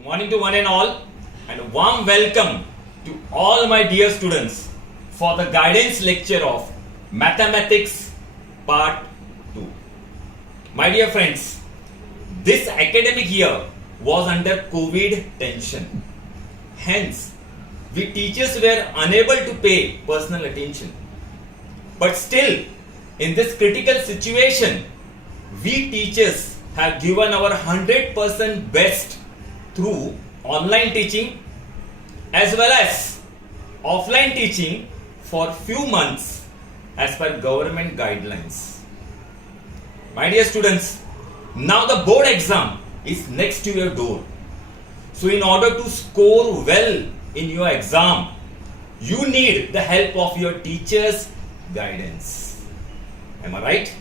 Good morning to one and all, and a warm welcome to all my dear students for the guidance lecture of Mathematics Part 2. My dear friends, this academic year was under COVID tension. Hence, we teachers were unable to pay personal attention. But still, in this critical situation, we teachers have given our 100% best through online teaching as well as offline teaching for few months as per government guidelines. My dear students, now the board exam is next to your door. So in order to score well in your exam, you need the help of your teachers' guidance. Am I right?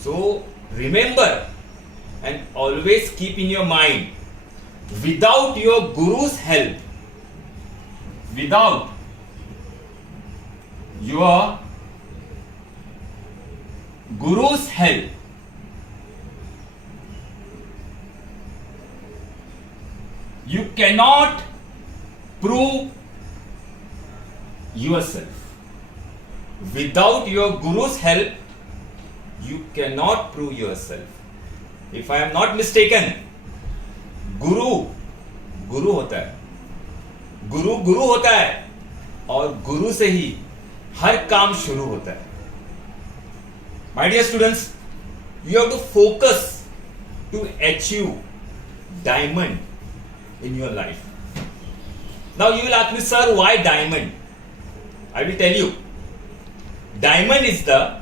So remember and always keep in your mind, without your guru's help, without your guru's help, you cannot prove yourself. Without your guru's help, you cannot prove yourself. If I am not mistaken, गुरु होता है, गुरु होता है और गुरु से ही हर काम शुरू होता है. My dear students, you have to focus to achieve diamond in your life. Now you will ask me, sir, why diamond? I will tell you. Diamond is the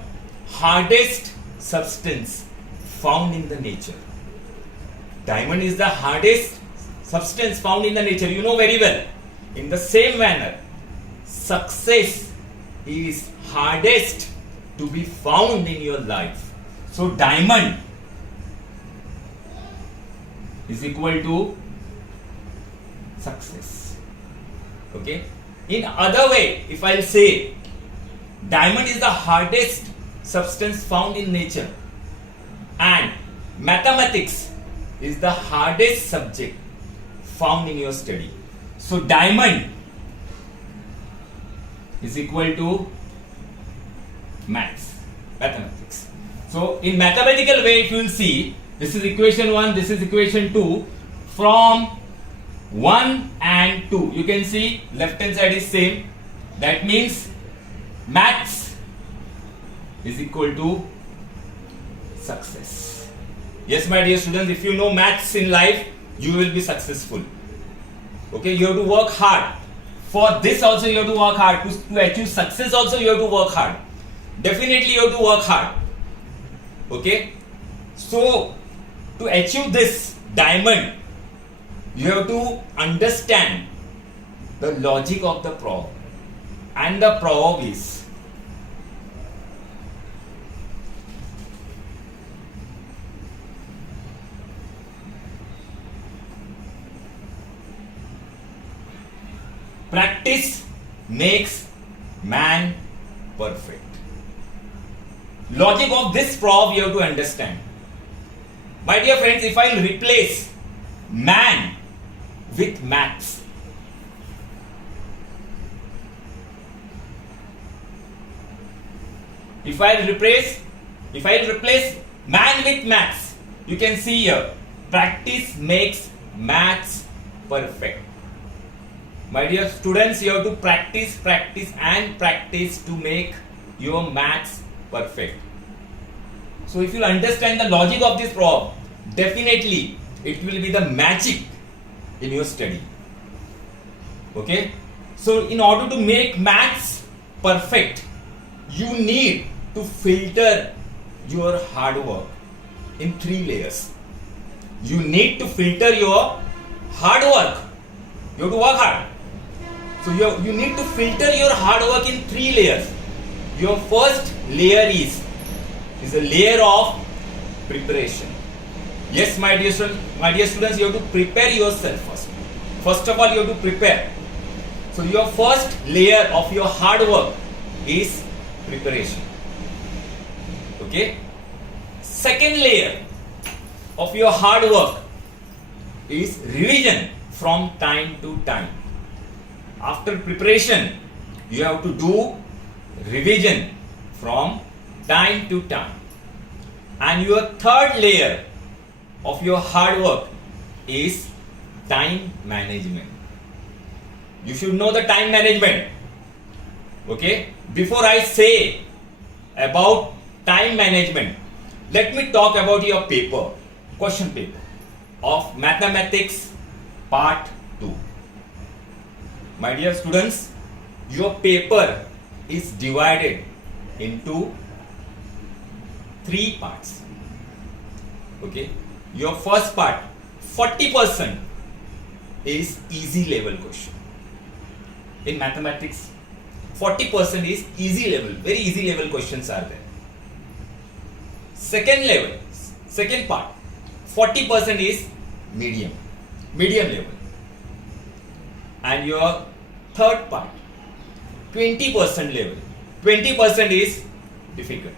hardest substance found in the nature. Diamond is the hardest substance found in the nature. You know very well. In the same manner, success is hardest to be found in your life. So diamond is equal to success. Okay? In other way, if I'll say diamond is the hardest substance found in nature and mathematics is the hardest subject found in your study. So diamond is equal to mathematics. So in mathematical way, if you will see, this is equation 1, this is equation 2. From 1 and 2, you can see left hand side is same. That means maths is equal to success. Yes, my dear students, if you know maths in life, you will be successful. Okay, you have to work hard. For this also you have to work hard. To achieve success also you have to work hard. Definitely you have to work hard. Okay, so to achieve this diamond, you have to understand the logic of the proverb. And the proverb is, practice makes man perfect. Logic of this proverb you have to understand. My dear friends, if I replace man with maths, if I replace man with maths, you can see here, practice makes maths perfect. My dear students, you have to practice to make your maths perfect. So if you understand the logic of this proverb, definitely it will be the magic in your study. Okay? So in order to make maths perfect, you need to filter your hard work in 3 layers. You need to filter your hard work. You have to work hard. So you need to filter your hard work in 3 layers. Your first layer is a layer of preparation. Yes, my dear students, you have to prepare yourself first. First of all, you have to prepare. So your first layer of your hard work is preparation. Okay. Second layer of your hard work is revision from time to time. After preparation, you have to do revision from time to time. And your third layer of your hard work is time management. You should know the time management. Okay? Before I say about time management, let me talk about your paper, question paper of mathematics part 2. My dear students, your paper is divided into 3 parts. Okay? Your first part, 40% is easy level question. In mathematics, 40% is easy level, very easy level questions are there. Second part, 40% is medium level. And your third part, 20% level, 20% is difficult.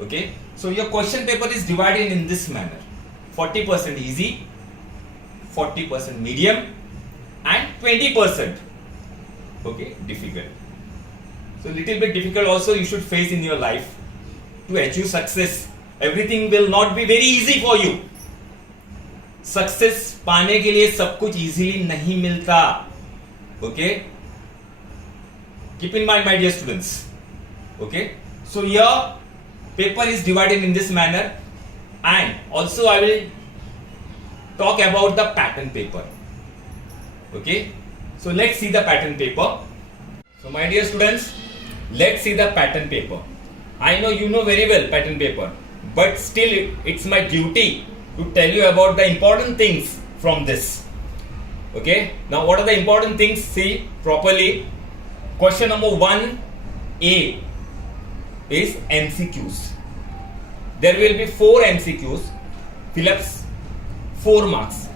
Okay, so your question paper is divided in this manner: 40% easy, 40% medium, and 20% okay, difficult. So little bit difficult also you should face in your life to achieve success. Everything will not be very easy for you. Success पाने के लिए सब कुछ easily नहीं मिलता. Okay, keep in mind my dear students. Okay, so your paper is divided in this manner, and also I will talk about the pattern paper. Okay, so let's see the pattern paper. So my dear students, let's see the pattern paper. I know you know very well pattern paper, but still it's my duty to tell you about the important things from this. Okay, now what are the important things? See properly. Question number 1A is MCQs. There will be 4 MCQs. Fill-ups 4 marks.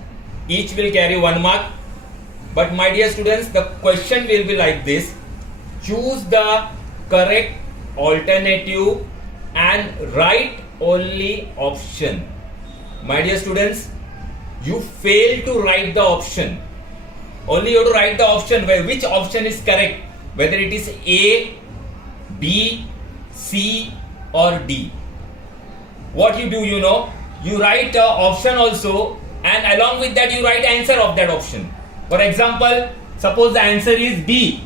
Each will carry 1 mark. But my dear students, the question will be like this: choose the correct alternative and write only option. My dear students, you fail to write the option. Only you have to write the option where which option is correct, whether it is A, B, C or D. What you do, you know, you write option also, and along with that you write answer of that option. For example, suppose the answer is B.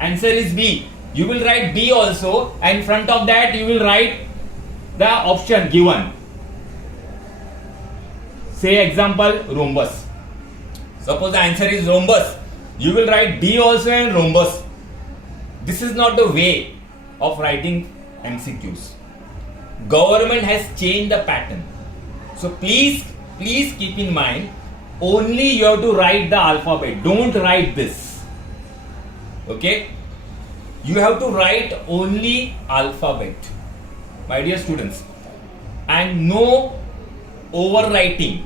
Answer is B. You will write B also, and in front of that you will write the option given. Say example rhombus. Suppose the answer is rhombus. You will write B also and rhombus. This is not the way of writing MCQs. Government has changed the pattern. So please keep in mind, only you have to write the alphabet. Don't write this. Okay? You have to write only alphabet, my dear students, and no overwriting.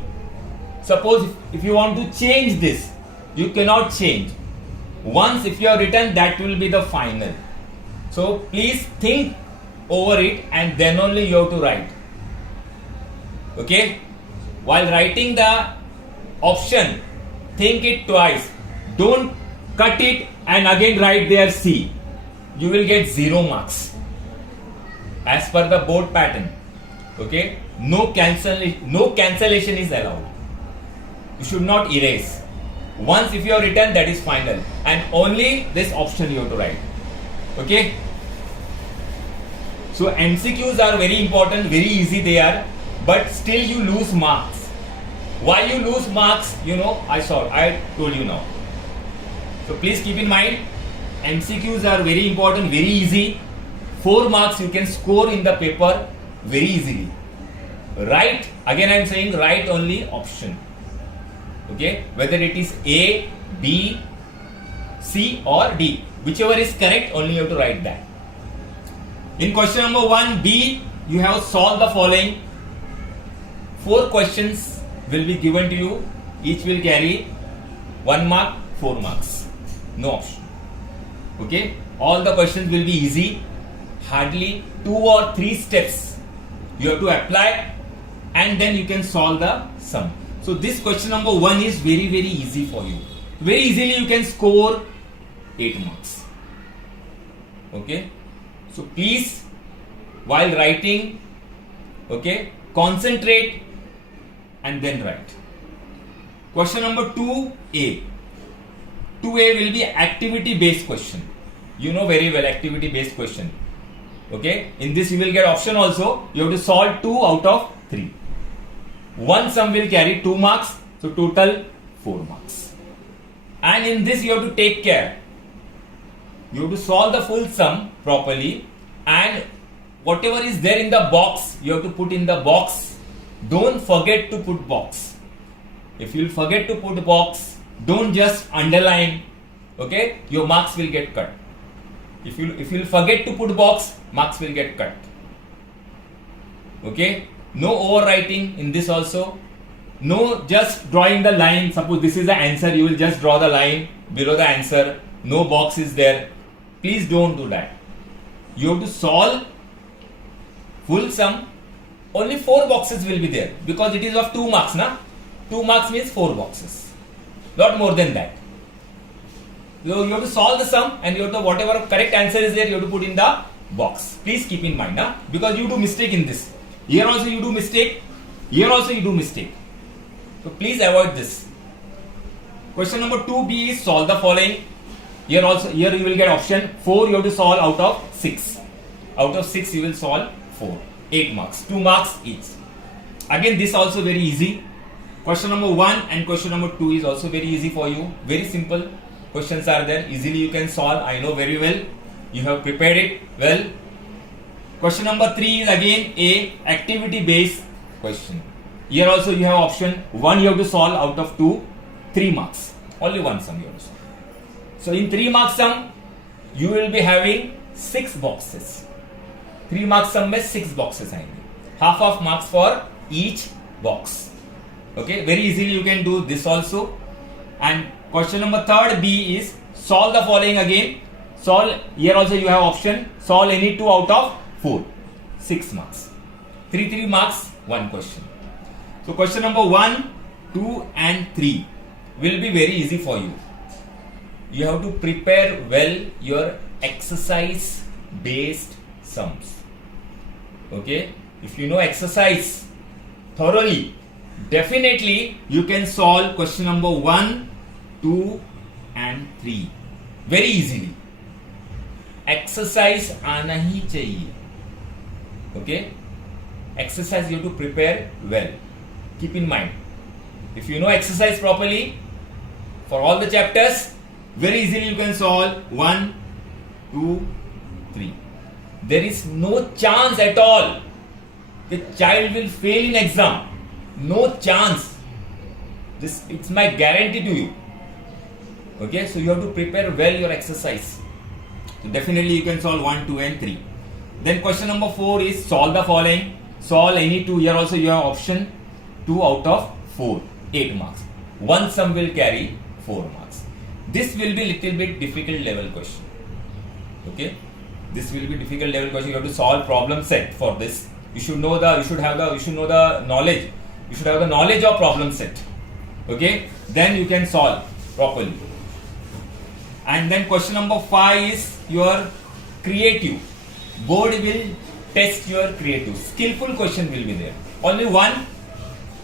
Suppose if you want to change this, you cannot change. Once if you have written, that will be the final. So please think over it, and then only you have to write. Okay? While writing the option, think it twice. Don't cut it and again write there C. You will get 0 marks as per the board pattern. Okay? No cancellation is allowed. You should not erase. Once if you have written, that is final, and only this option you have to write. Okay? So MCQs are very important, very easy they are, but still you lose marks. Why you lose marks? You know, I told you now. So please keep in mind, MCQs are very important, very easy. 4 marks you can score in the paper very easily. Write, again I am saying, write only option. Okay, whether it is A, B, C or D, whichever is correct, only you have to write that. In question number 1B, you have solved the following. 4 questions will be given to you. Each will carry 1 mark, 4 marks. No option. Okay, all the questions will be easy. Hardly 2 or 3 steps you have to apply, and then you can solve the sum. So this question number 1 is very easy for you. Very easily you can score 8 marks. Okay. So please, while writing, okay, concentrate and then write. Question number 2A. 2A will be activity based question. You know very well activity based question. Okay. In this you will get option also. You have to solve 2 out of 3. One sum will carry 2 marks. So total 4 marks. And in this you have to take care. You have to solve the full sum properly, and whatever is there in the box, you have to put in the box. Don't forget to put box. If you forget to put box, don't just underline. Okay, your marks will get cut. If you forget to put box, marks will get cut. Okay, no overwriting in this also. No just drawing the line. Suppose this is the answer, you will just draw the line below the answer. No box is there. Please don't do that. You have to solve full sum. Only 4 boxes will be there because it is of 2 marks, na? 2 marks means 4 boxes. Not more than that. So you have to solve the sum and you have to, whatever correct answer is there, you have to put in the box. Please keep in mind, na? Because you do mistake in this. Here also you do mistake. Here also you do mistake. So please avoid this. Question number 2B is solve the following. Here you will get option 4. You have to solve out of 6. Out of 6 you will solve 4. 8 marks. 2 marks each. Again this also very easy. Question number 1 and question number 2 is also very easy for you. Very simple questions are there. Easily you can solve. I know very well. You have prepared it well. Question number 3 is again a activity based question. Here also you have option 1 you have to solve out of 2. 3 marks. Only one sum you have to solve. So in 3 mark sum, you will be having 6 boxes. 3 mark sum में 6 boxes आएंगे. Half of marks for each box. Okay, very easily you can do this also. And question number 3B is solve the following again. Solve, here also you have option solve any 2 out of 4. 6 marks. 3 marks, 1 question. So question number 1, 2 and 3 will be very easy for you. You have to prepare well your exercise based sums. Okay, if you know exercise thoroughly, definitely you can solve question number 1, 2 and 3 very easily. Exercise आना ही चाहिए. Okay, exercise you have to prepare well. Keep in mind, if you know exercise properly for all the chapters, very easily you can solve 1, 2, 3. There is no chance at all the child will fail in exam. No chance. This it's my guarantee to you. Okay, so you have to prepare well your exercise. So definitely you can solve 1, 2 and 3. Then question number 4 is solve the following. Solve any 2. Here also you have option 2 out of 4. 8 marks. One sum will carry 4 marks. This will be little bit difficult level question. Okay, this will be difficult level question. You have to solve problem set for this. You should know the knowledge. You should have the knowledge of problem set. Okay, then you can solve properly. And then question number 5 is your creative. Board will test your creative. Skillful question will be there. Only one.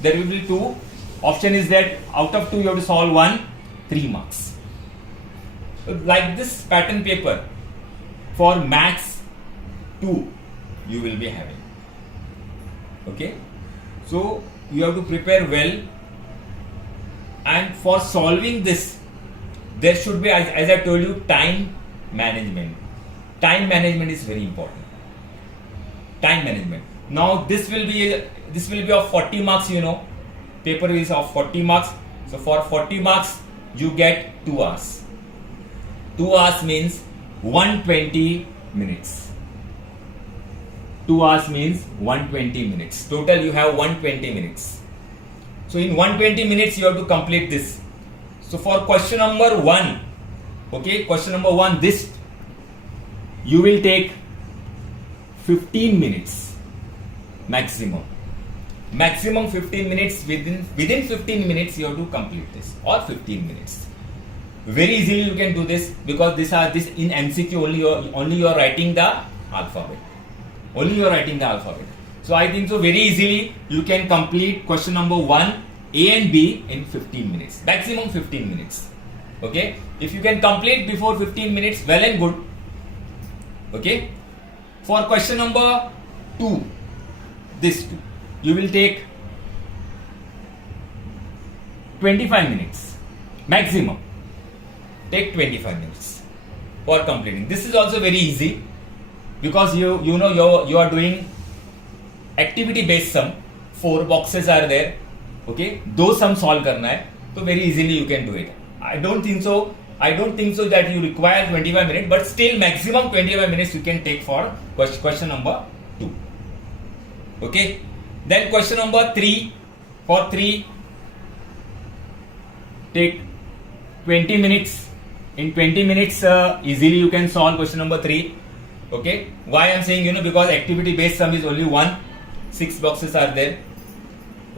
There will be 2. Option is that out of 2 you have to solve 1. 3 marks. So like this pattern paper for maths 2 you will be having. Okay, so you have to prepare well, and for solving this there should be, as I told you, time management. Time management is very important. Time management. Now this will be of 40 marks. You know, paper is of 40 marks. So for 40 marks you get 2 hours. 2 hours means 120 minutes. 2 hours means 120 minutes. Total you have 120 minutes. So in 120 minutes you have to complete this. So for question number 1, okay, question number 1, this you will take 15 minutes maximum. maximum 15 minutes. Within 15 minutes you have to complete this, or 15 minutes. Very easily you can do this, because this in MCQ only you are writing the alphabet. Only you are writing the alphabet. So I think so very easily you can complete question number 1, A and B in 15 minutes. Maximum 15 minutes. Okay. If you can complete before 15 minutes, well and good. Okay. For question number 2, this 2, you will take 25 minutes. Maximum. Take 25 minutes for completing. This is also very easy, because you know you are doing activity based sum. 4 boxes are there. Okay, 2 sum solve करना है, so very easily you can do it. I don't think so that you require 25 minutes, but still maximum 25 minutes you can take for question number 2. Okay, then question number 3. For 3, take 20 minutes. In 20 minutes easily you can solve question number 3. Okay, why I am saying, because activity based sum is only 1, 6 boxes are there.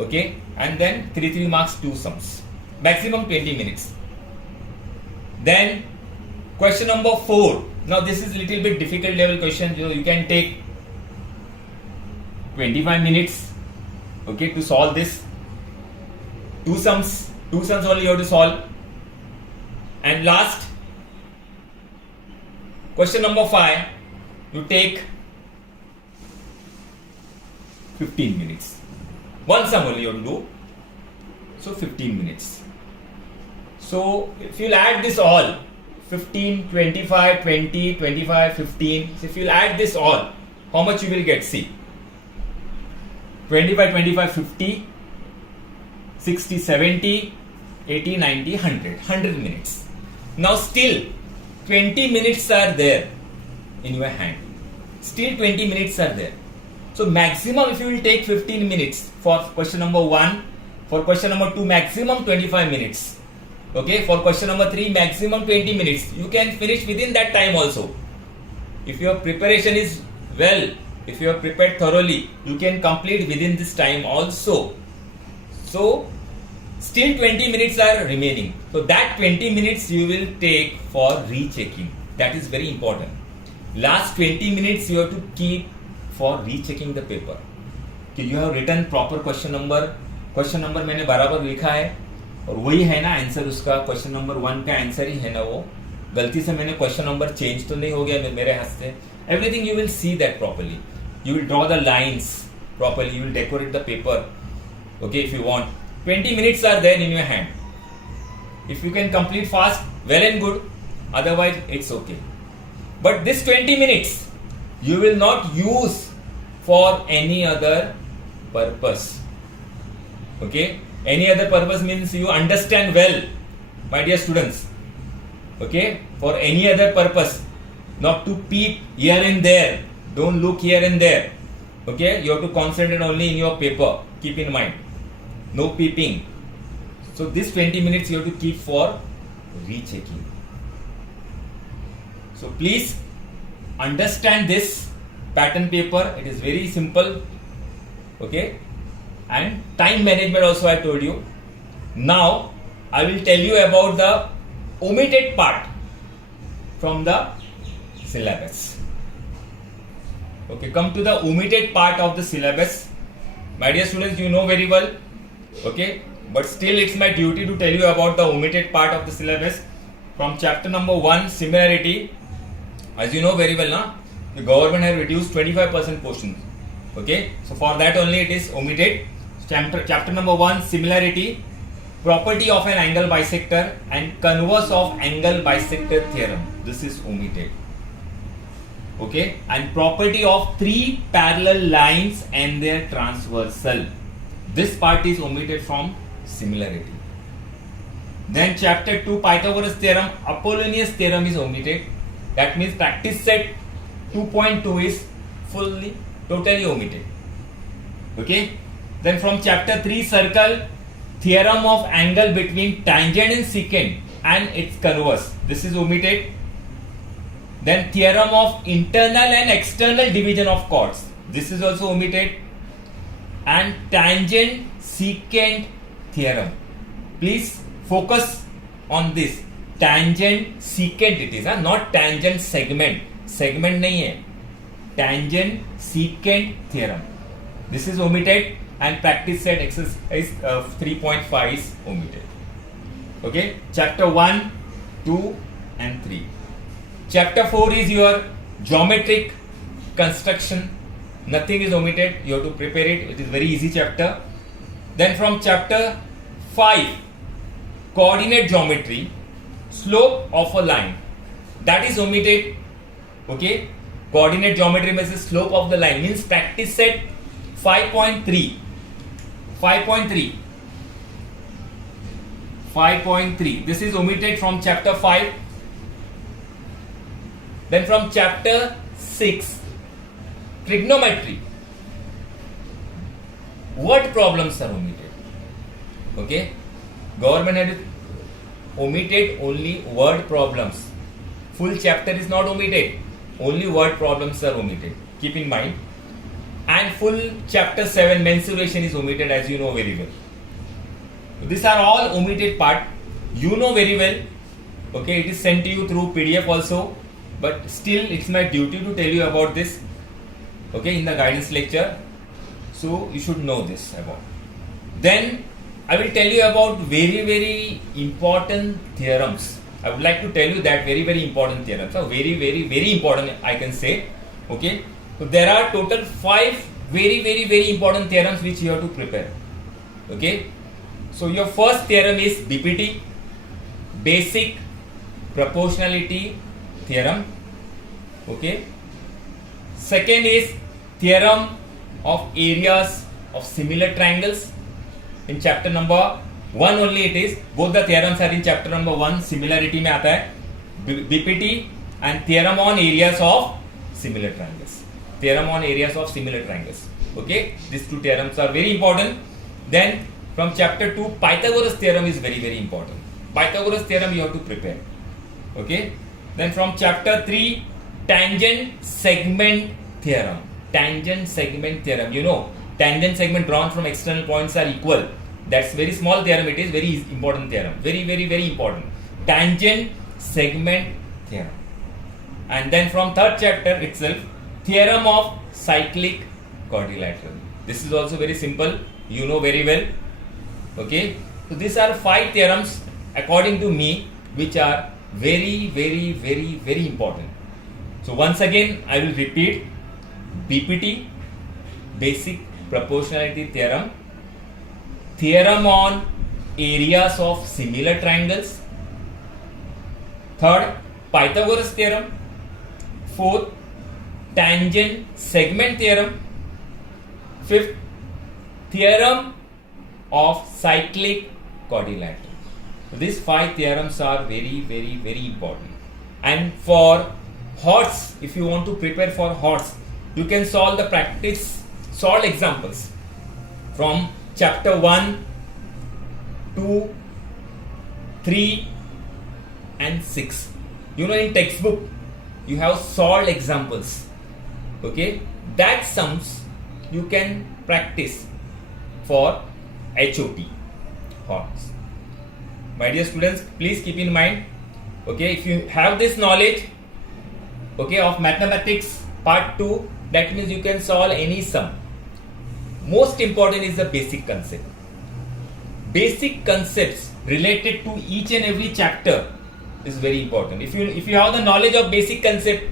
Okay, and then 3 marks 2 sums, maximum 20 minutes. Then question number 4. Now this is little bit difficult level question. You can take 25 minutes. Okay, to solve this. 2 sums only you have to solve. And last, question number 5, you take 15 minutes. 1 sum only you have to do. So 15 minutes. So if you'll add this all, 15, 25, 20, 25, 15. So if you'll add this all, how much you will get? See, 25, 25, 50, 60, 70, 80, 90, 100 minutes. Now still 20 minutes are there in your hand. Still 20 minutes are there. So maximum, if you will take 15 minutes for question number 1, for question number 2 maximum 25 minutes. Okay, for question number 3 maximum 20 minutes. You can finish within that time also. If your preparation is well, if you are prepared thoroughly, you can complete within this time also. So still 20 minutes are remaining. So that 20 minutes you will take for rechecking. That is very important. Last 20 minutes you have to keep for rechecking the paper. कि you have written proper question number मैंने बराबर लिखा है, और वही है ना answer उसका. क्वेश्चन नंबर 1 का आंसर ही है ना वो. गलती से मैंने क्वेश्चन नंबर चेंज तो नहीं हो गया मेरे हाथ से. Everything you will see that properly. You will draw the lines properly. You will decorate the paper. Okay, if you want. 20 minutes are there in your hand. If you can complete fast, well and good. Otherwise, it's okay. But this 20 minutes, you will not use for any other purpose. Okay? Any other purpose means you understand well, my dear students. Okay? For any other purpose. Not to peep here and there. Don't look here and there. Okay? You have to concentrate only in your paper. Keep in mind. No peeping. So this 20 minutes you have to keep for rechecking. So please understand this pattern paper. It is very simple. Okay? And time management also I told you. Now I will tell you about the omitted part from the syllabus. Okay, come to the omitted part of the syllabus. My dear students, you know very well. Okay, but still it's my duty to tell you about the omitted part of the syllabus from chapter number 1, similarity. As you know very well, na, the government has reduced 25% portions. Okay, so for that only it is omitted. Chapter number 1, similarity, property of an angle bisector and converse of angle bisector theorem. This is omitted. Okay, and property of 3 parallel lines and their transversal. This part is omitted from similarity. Then chapter 2, Pythagoras theorem, Apollonius theorem is omitted. That means practice set 2.2 is totally omitted. Okay. Then from chapter 3, circle, theorem of angle between tangent and secant and its converse. This is omitted. Then theorem of internal and external division of chords. This is also omitted. and tangent secant theorem. Please focus on this. Tangent secant it is, not tangent segment. Segment नहीं है. Tangent secant theorem. This is omitted and practice set exercise 3.5 is omitted. Okay, chapter 1, 2 and 3. Chapter 4 is your geometric construction. Nothing is omitted. You have to prepare it. It is very easy chapter. Then from chapter 5, coordinate geometry, slope of a line. That is omitted. Okay. Coordinate geometry means slope of the line. Means practice set 5.3. 5.3. This is omitted from chapter 5. Then from chapter 6, trigonometry. Word problems are omitted. Okay. Government had omitted only word problems. Full chapter is not omitted. Only word problems are omitted. Keep in mind. And full chapter 7 mensuration is omitted, as you know very well. These are all omitted part. You know very well. Okay, it is sent to you through PDF also. But still it's my duty to tell you about this. Okay, in the guidance lecture. So you should know this about. Then I will tell you about very important theorems. I would like to tell you that very important theorems. So very important I can say. Okay. So there are total 5 very important theorems which you have to prepare. Okay. So your first theorem is BPT, basic proportionality theorem. Okay. Second is theorem of areas of similar triangles. In chapter number 1 only it is. Both the theorems are in chapter number 1. Similarity में आता है BPT and theorem on areas of similar triangles. Theorem on areas of similar triangles. Okay, these two theorems are very important. Then from chapter 2, Pythagoras theorem is very important. Pythagoras theorem you have to prepare. Okay. Then from chapter 3, tangent segment theorem. Tangent segment theorem. You know, tangent segment drawn from external points are equal. That's very small theorem. It is very important theorem. Very important. Tangent segment theorem. And then from third chapter itself, theorem of cyclic quadrilateral. This is also very simple. You know very well. Okay. So these are 5 theorems according to me which are very important. So once again I will repeat. BPT, basic proportionality theorem, theorem on areas of similar triangles, third Pythagoras theorem, fourth tangent segment theorem, fifth theorem of cyclic quadrilateral. So these 5 theorems are very important. And for HOTS, if you want to prepare for HOTS, you can solve the practice solved examples from chapter 1, 2, 3 and 6. You know, in textbook you have solved examples. Okay, that sums you can practice for HOTS. My dear students, please keep in mind. Okay, if you have this knowledge, okay, of mathematics part 2, that means you can solve any sum. Most important is the basic concept. Basic concepts related to each and every chapter is very important. If you have the knowledge of basic concept,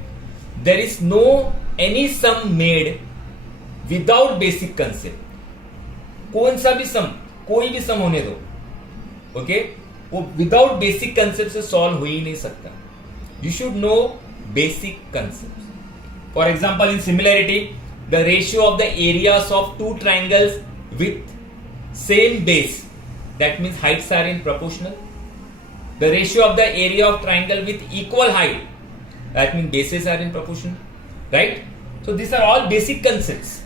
there is no any sum made without basic concept. कौन सा भी सम, कोई भी सम होने दो, okay, वो without basic concept से solve हो ही नहीं सकता. You should know basic concept. For example, in similarity, the ratio of the areas of 2 triangles with same base, that means heights are in proportional. The ratio of the area of triangle with equal height, that means bases are in proportional, right? So these are all basic concepts.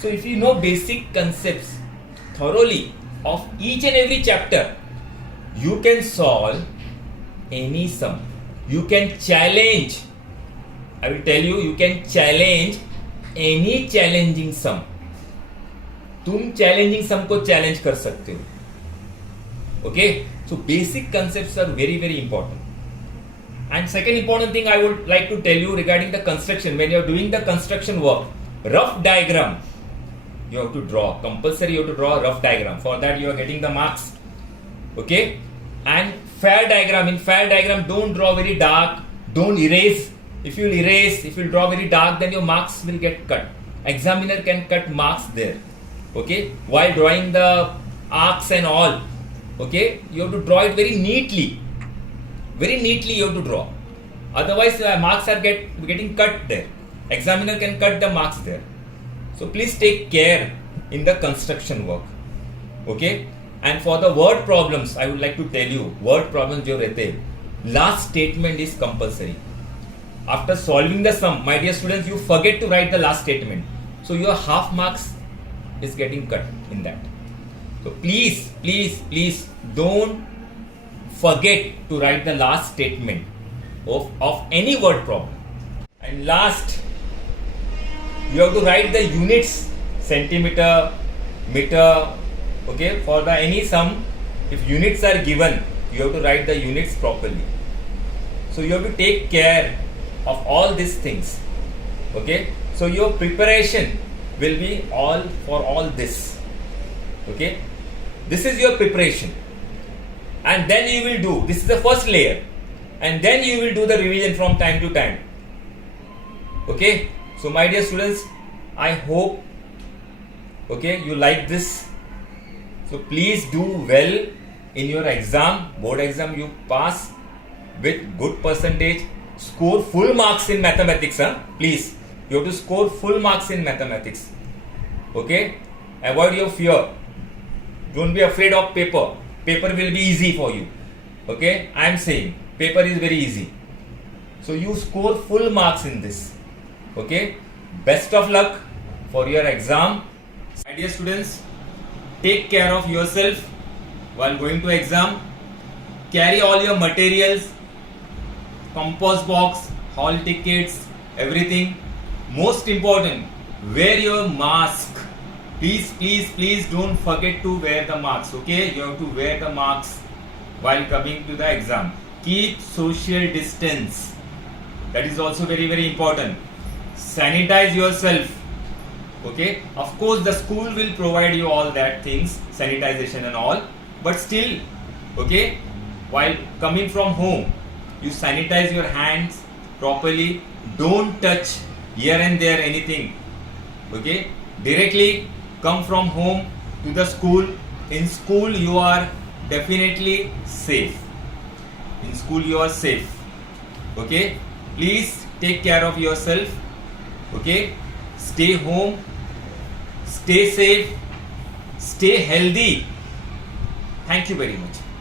So if you know basic concepts thoroughly of each and every chapter, you can solve any sum. You can challenge. I will tell you, you can challenge any challenging sum तुम challenging sum को challenge कर सकते हो. Okay, so basic concepts are very very important. And second important thing I would like to tell you regarding the construction, when you are doing the construction work, rough diagram you have to draw. Compulsory you have to draw a rough diagram. For that you are getting the marks. Okay, and fair diagram. In fair diagram, don't draw very dark. Don't erase. If you erase, if you draw very dark, then your marks will get cut. Examiner can cut marks there. Okay, while drawing the arcs and all. Okay, you have to draw it very neatly. Very neatly you have to draw. Otherwise, marks are getting cut there. Examiner can cut the marks there. So please take care in the construction work. Okay. And for the word problems, I would like to tell you, word problems jo rehte, last statement is compulsory. After solving the sum, my dear students, you forget to write the last statement. So your half marks is getting cut in that. So please don't forget to write the last statement of any word problem. And last, you have to write the units, centimeter, meter. Okay, for the any sum, if units are given, you have to write the units properly. So you have to take care of all these things. Okay, so your preparation will be all for all this. Okay, this is your preparation. And then you will do, this is the first layer, and then you will do the revision from time to time. Okay, so my dear students, I hope, okay, you like this. So please do well in your exam, board exam. You pass with good percentage, score full marks in mathematics. Please, you have to score full marks in mathematics. Okay, avoid your fear. Don't be afraid of paper. Paper will be easy for you. Okay, I am saying paper is very easy. So you score full marks in this. Okay, best of luck for your exam. My dear students, take care of yourself while going to exam. Carry all your materials, compass box, hall tickets, everything. Most important, wear your mask. Please don't forget to wear the masks. Okay, you have to wear the masks while coming to the exam. Keep social distance. That is also very very important. Sanitize yourself. Okay, of course the school will provide you all that things, sanitization and all, but still, okay, while coming from home, you sanitize your hands properly. Don't touch here and there anything. Okay, directly come from home to the school. In school you are definitely safe. In school you are safe. Okay, please take care of yourself. Okay, stay home, stay safe, stay healthy. Thank you very much.